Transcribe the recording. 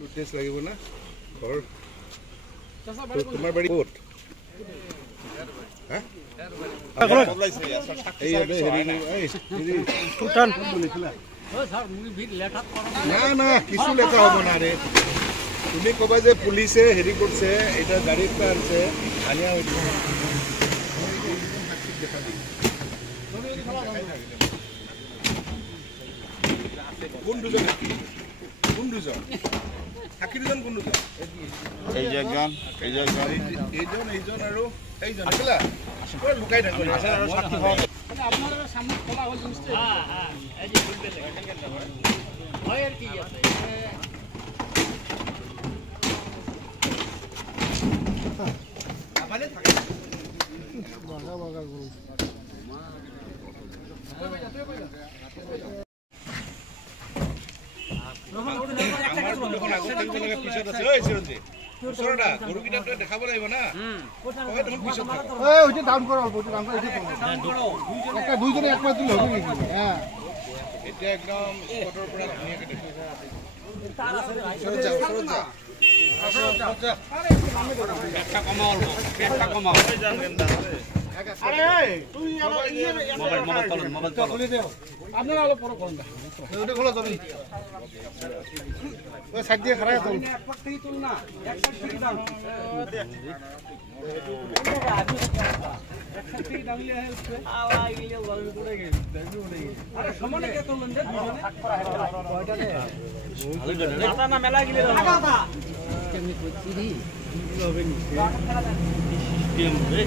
নোটিছ লাগিব না ঘৰ তোমাৰ বাড়ি ক'ত না কিছু লেখা হ'ব না ৰে তুমি কবা যে পুলিশে হেৰি করছে এটা গাড়িত আনছে আনিয়া কোন দুজন সাক্ষী দুজন কোন দুজন এইজন আৰু এইজন আছিলা লুকাই থাকো আপনারা সামনে খোলা হল জিনিসটা হ্যাঁ এই যে বলতে হয় আর কি আছে আবালে থাকে বাগা বাগা গরু দেখাব লাগিব না দুইজনে একমাত্ৰ দিলে হ'ব নেকি এতিয়া একদম স্পটৰ পৰা ধুনীয়াকে আপনারা অলপ পর করুন ওটা খোলা যাবে ওই সাইড দিয়ে খারাপ করুন এক পাক থেকে তুল না এক সাইড থেকে দাও এক সাইড থেকে দাঁড়িয়ে আছে আওয়া গিয়ে বল করে গেছে আরে সমানে কে তুললেন যে দুজনে কয়টা রে দাদা না মেলা গিয়ে দাদা কেমনি করছিস হবে নি সিস্টেম রে